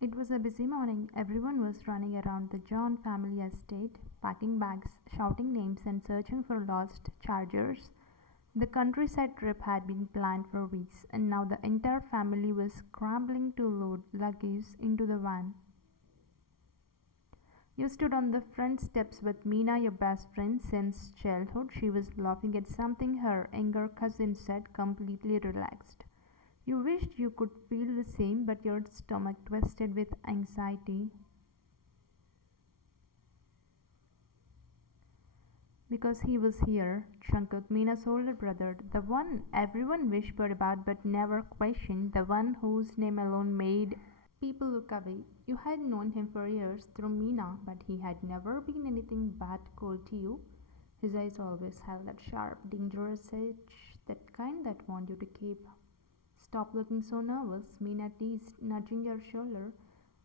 It was a busy morning. Everyone was running around the John family estate, packing bags, shouting names, and searching for lost chargers. The countryside trip had been planned for weeks, and now the entire family was scrambling to load luggage into the van. You stood on the front steps with Mina, your best friend since childhood. She was laughing at something her younger cousin said, completely relaxed. You wished you could feel the same, but your stomach twisted with anxiety because he was here. Jungkook, Mina's older brother, the one everyone whispered about but never questioned, the one whose name alone made people look away. You had known him for years through Mina, but he had never been anything but cold to you. His eyes always held that sharp, dangerous edge, that kind that want you to keep. Stop looking so nervous, Mina teased, nudging your shoulder.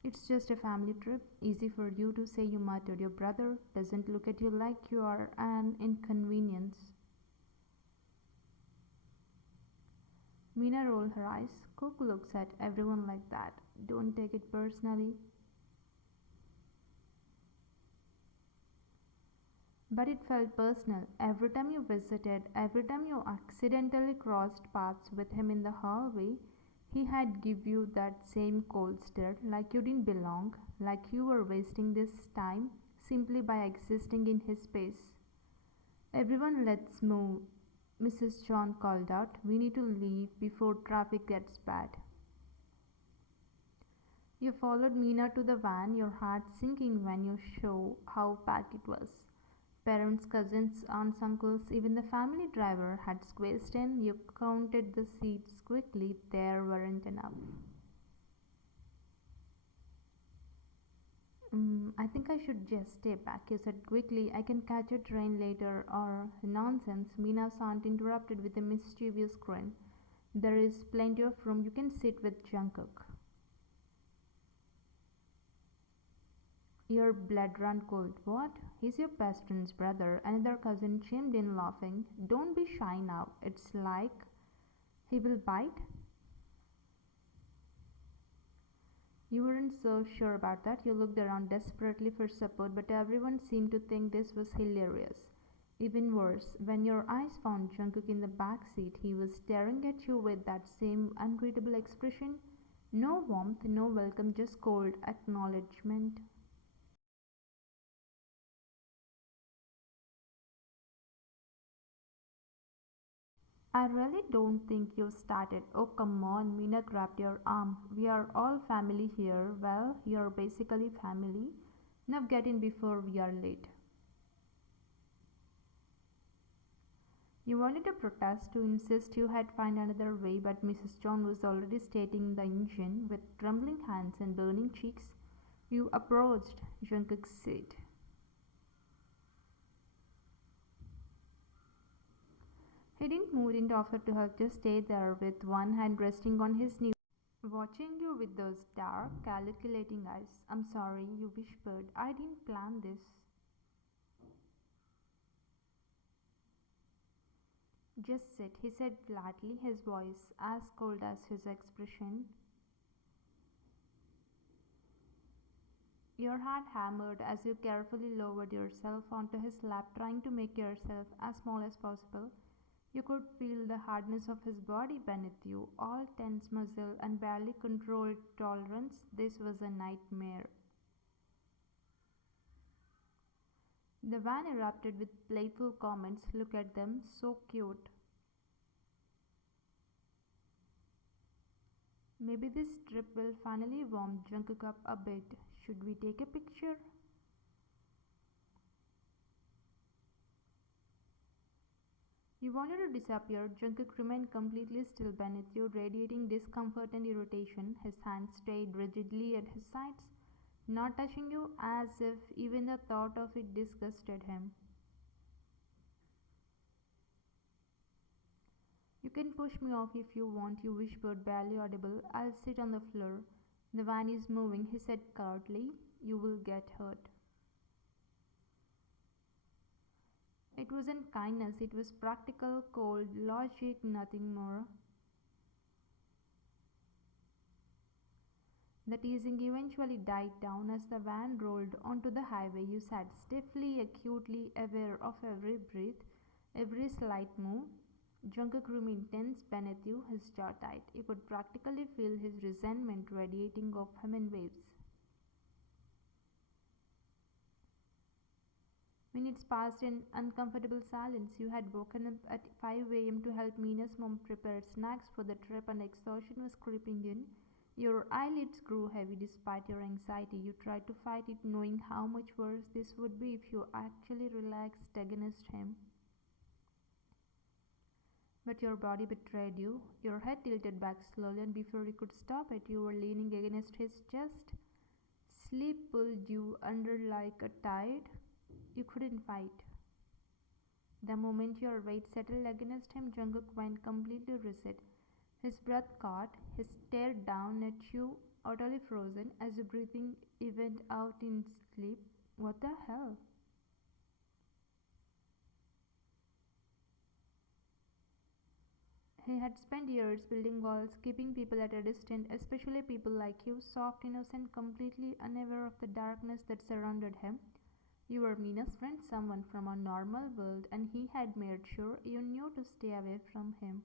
It's just a family trip. Easy for you to say you murdered your brother. Doesn't look at you like you are an inconvenience. Mina rolled her eyes. Cook looks at everyone like that. Don't take it personally. But it felt personal. Every time you visited, every time you accidentally crossed paths with him in the hallway, he had give you that same cold stare, like you didn't belong, like you were wasting this time simply by existing in his space. Everyone, let's move, Mrs. John called out. We need to leave before traffic gets bad. You followed Mina to the van, your heart sinking when you saw how packed it was. Parents, cousins, aunts, uncles, even the family driver had squeezed in. You counted the seats quickly. There weren't enough. I think I should just stay back, you said quickly. I can catch a train later or nonsense. Mina's aunt interrupted with a mischievous grin. There is plenty of room. You can sit with Jungkook. Your blood ran cold. What? He's your best friend's brother. Another cousin chimed in, laughing. Don't be shy now. It's like he will bite. You weren't so sure about that. You looked around desperately for support, but everyone seemed to think this was hilarious. Even worse, when your eyes found Jungkook in the back seat, he was staring at you with that same unreadable expression. No warmth, no welcome, just cold acknowledgement. I really don't think you started. Oh, come on, Mina grabbed your arm. We are all family here. Well, you're basically family. Now get in before we are late. You wanted to protest, to insist you had found another way, but Mrs. John was already starting the engine with trembling hands and burning cheeks. You approached Jungkook's seat. He didn't move, didn't offer to help, just stayed there with one hand resting on his knee, watching you with those dark, calculating eyes. I'm sorry, you whispered. I didn't plan this. Just sit, he said flatly, his voice as cold as his expression. Your heart hammered as you carefully lowered yourself onto his lap, trying to make yourself as small as possible. You could feel the hardness of his body beneath you, all tense muscle and barely controlled tolerance. This was a nightmare. The van erupted with playful comments. Look at them, so cute. Maybe this trip will finally warm Jungkook up a bit. Should we take a picture? You wanted to disappear. Jungkook remained completely still beneath you, radiating discomfort and irritation. His hands stayed rigidly at his sides, not touching you, as if even the thought of it disgusted him. You can push me off if you want, you whispered, barely audible. I'll sit on the floor. The van is moving, he said curtly. You will get hurt. It wasn't kindness, it was practical, cold logic, nothing more. The teasing eventually died down as the van rolled onto the highway. You sat stiffly, acutely aware of every breath, every slight move. Jungkook remained tense beneath you, his jaw tight. You could practically feel his resentment radiating off him in waves. Minutes passed in uncomfortable silence. You had woken up at 5 a.m. to help Mina's mom prepare snacks for the trip, and exhaustion was creeping in. Your eyelids grew heavy despite your anxiety. You tried to fight it, knowing how much worse this would be if you actually relaxed against him. But your body betrayed you. Your head tilted back slowly, and before you could stop it, you were leaning against his chest. Sleep pulled you under like a tide. You couldn't fight. The moment your weight settled against him, Jungkook went completely reset. His breath caught. He stared down at you, utterly frozen, as your breathing evened out in sleep. What the hell? He had spent years building walls, keeping people at a distance, especially people like you, soft, innocent, completely unaware of the darkness that surrounded him. You were Mina's friend, someone from a normal world, and he had made sure you knew to stay away from him.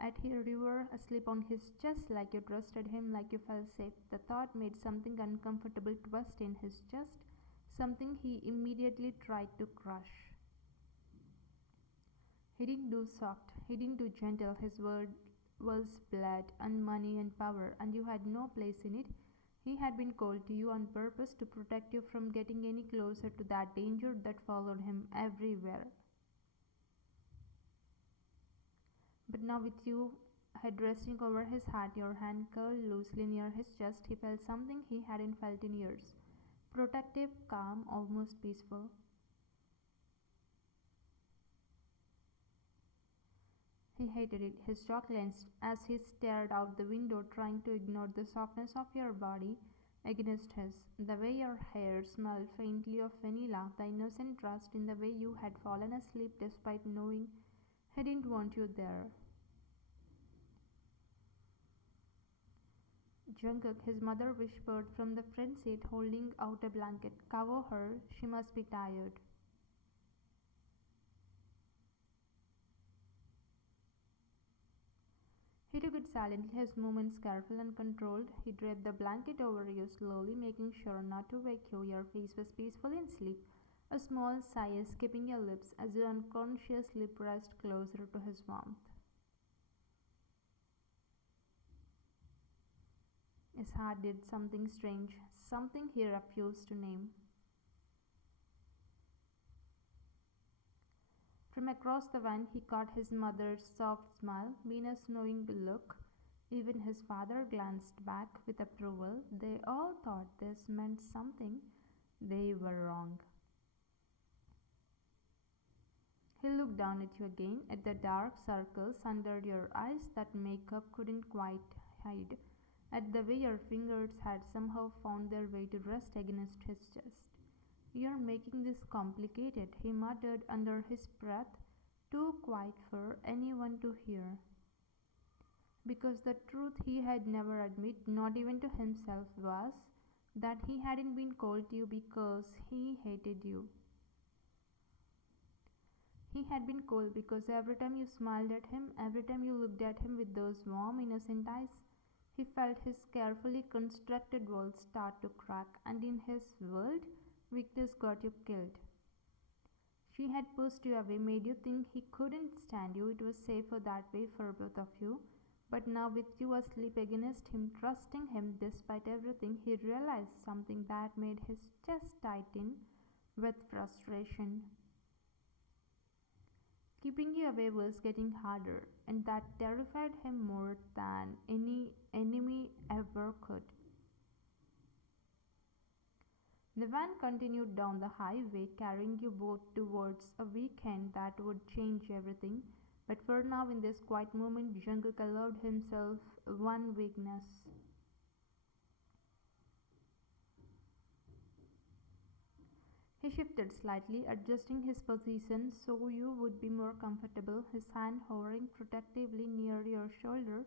At here you were asleep on his chest, like you trusted him, like you felt safe. The thought made something uncomfortable twist in his chest, something he immediately tried to crush. He didn't do soft, he didn't do gentle. His word was blood and money and power, and you had no place in it. He had been cold to you on purpose to protect you from getting any closer to that danger that followed him everywhere. But now, with you head resting over his heart, your hand curled loosely near his chest, he felt something he hadn't felt in years. Protective, calm, almost peaceful. He hated it. His jaw clenched as he stared out the window, trying to ignore the softness of your body against his. The way your hair smelled faintly of vanilla, the innocent trust in the way you had fallen asleep despite knowing he didn't want you there. Jungkook, his mother whispered from the front seat, holding out a blanket. Cover her, she must be tired. He took it silently, his movements careful and controlled. He draped the blanket over you slowly, making sure not to wake you. Your face was peaceful in sleep. A small sigh escaping your lips as you unconsciously pressed closer to his warmth. His heart did something strange, something he refused to name. From across the van, he caught his mother's soft smile, Mina's knowing look. Even his father glanced back with approval. They all thought this meant something. They were wrong. He looked down at you again, at the dark circles under your eyes that makeup couldn't quite hide, at the way your fingers had somehow found their way to rest against his chest. You're making this complicated, he muttered under his breath, too quiet for anyone to hear. Because the truth he had never admitted, not even to himself, was that he hadn't been cold to you because he hated you. He had been cold because every time you smiled at him, every time you looked at him with those warm, innocent eyes, he felt his carefully constructed walls start to crack, and in his world, weakness got you killed. She had pushed you away, made you think he couldn't stand you. It was safer that way for both of you. But now, with you asleep against him, trusting him despite everything, he realized something that made his chest tighten with frustration. Keeping you away was getting harder, and that terrified him more than any enemy ever could. The van continued down the highway, carrying you both towards a weekend that would change everything. But for now, in this quiet moment, Jungkook allowed himself one weakness. He He shifted slightly, adjusting his position so you would be more comfortable, his hand hovering protectively near your shoulder.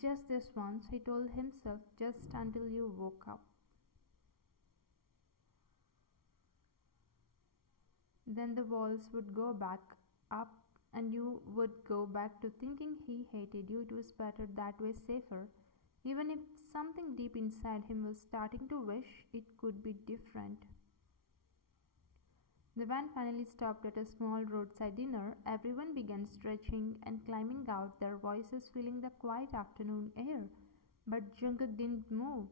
Just this once, he told himself, just until you woke up. Then the walls would go back up and you would go back to thinking he hated you. It was better that way, safer. Even if something deep inside him was starting to wish it could be different. The van finally stopped at a small roadside dinner. Everyone began stretching and climbing out, their voices filling the quiet afternoon air. But Jungkook didn't move.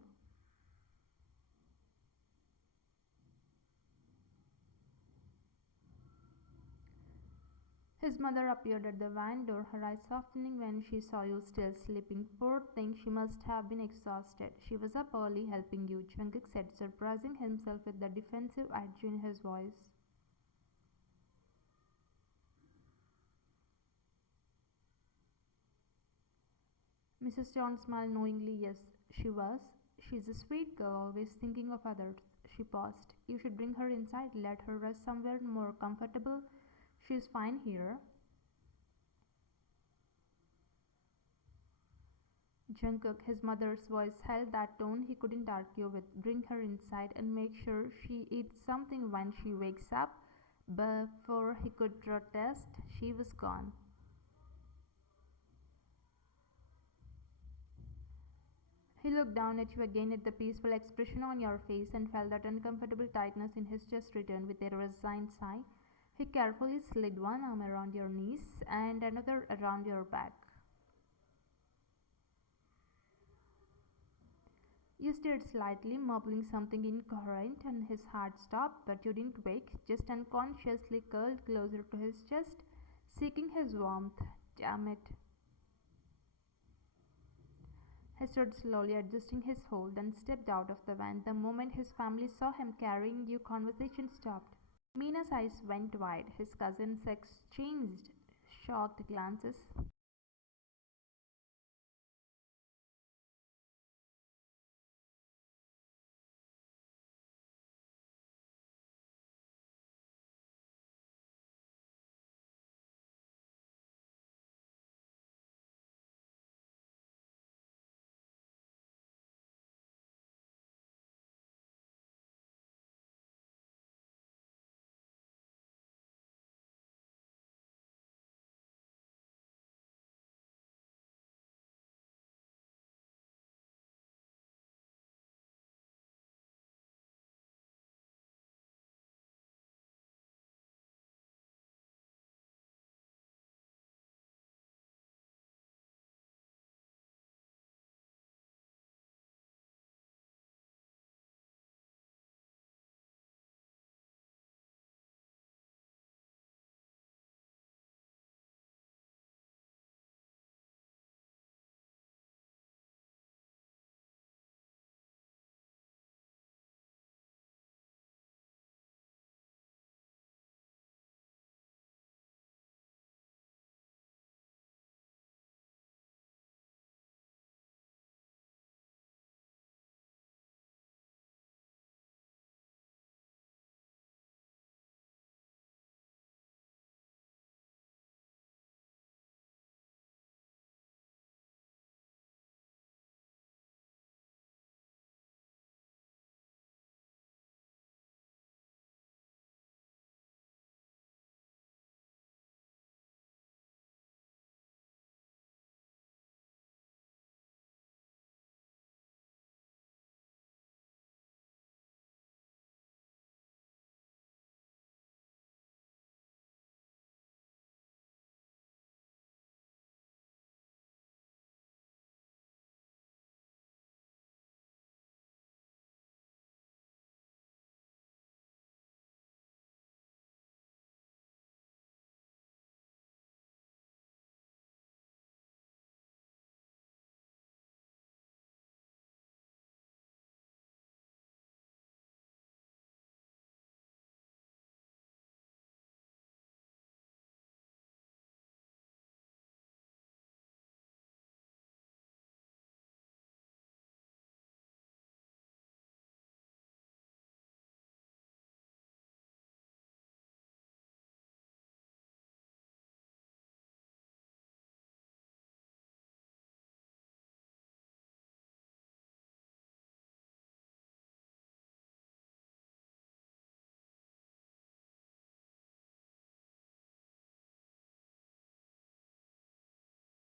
His mother appeared at the van door, her eyes softening when she saw you still sleeping. Poor thing, she must have been exhausted. She was up early helping you, Jungkook said, surprising himself with the defensive edge in his voice. Mrs. John smiled knowingly. Yes, she was. She's a sweet girl, always thinking of others. She paused. You should bring her inside, let her rest somewhere more comfortable. She's fine here. Jungkook, his mother's voice held that tone he couldn't argue with. Bring her inside and make sure she eats something when she wakes up. Before he could protest, she was gone. He looked down at you again at the peaceful expression on your face and felt that uncomfortable tightness in his chest return with a resigned sigh. He carefully slid one arm around your knees and another around your back. You stirred slightly, mumbling something incoherent, and his heart stopped, but you didn't wake, just unconsciously curled closer to his chest, seeking his warmth. Damn it. He stood slowly, adjusting his hold, and stepped out of the van. The moment his family saw him carrying you, conversation stopped. Mina's eyes went wide. His cousins exchanged shocked glances.